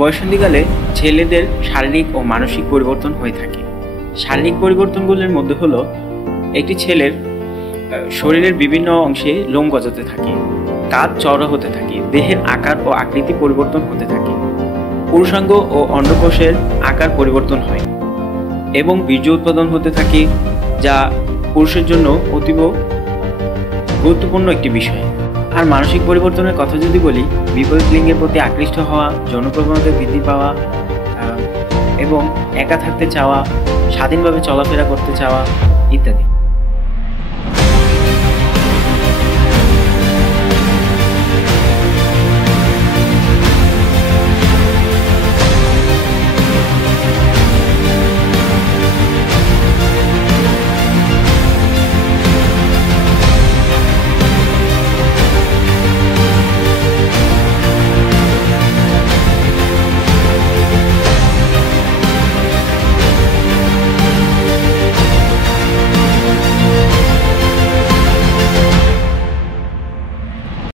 বয়ঃসন্ধিকালে ছেলেদের শারীরিক ও মানসিক পরিবর্তন হয়ে থাকে। শারীরিক পরিবর্তনগুলোর মধ্যে হলো একটি ছেলের শরীরের বিভিন্ন অংশে লোম গজাতে থাকে, কাঁধ চওড়া হতে থাকে, দেহের আকার ও আকৃতি পরিবর্তন হতে থাকে, পুরুষাঙ্গ ও অন্ডকোষের আকার পরিবর্তন হয় এবং বীর্য উৎপাদন হতে থাকে, যা পুরুষের জন্য অতীব গুরুত্বপূর্ণ একটি বিষয়। আর মানসিক পরিবর্তনের কথা যদি বলি, বিপরীত লিঙ্গের প্রতি আকৃষ্ট হওয়া, যৌন প্রবণতা বৃদ্ধি পাওয়া এবং একা থাকতে চাওয়া, স্বাধীনভাবে চলাফেরা করতে চাওয়া ইত্যাদি।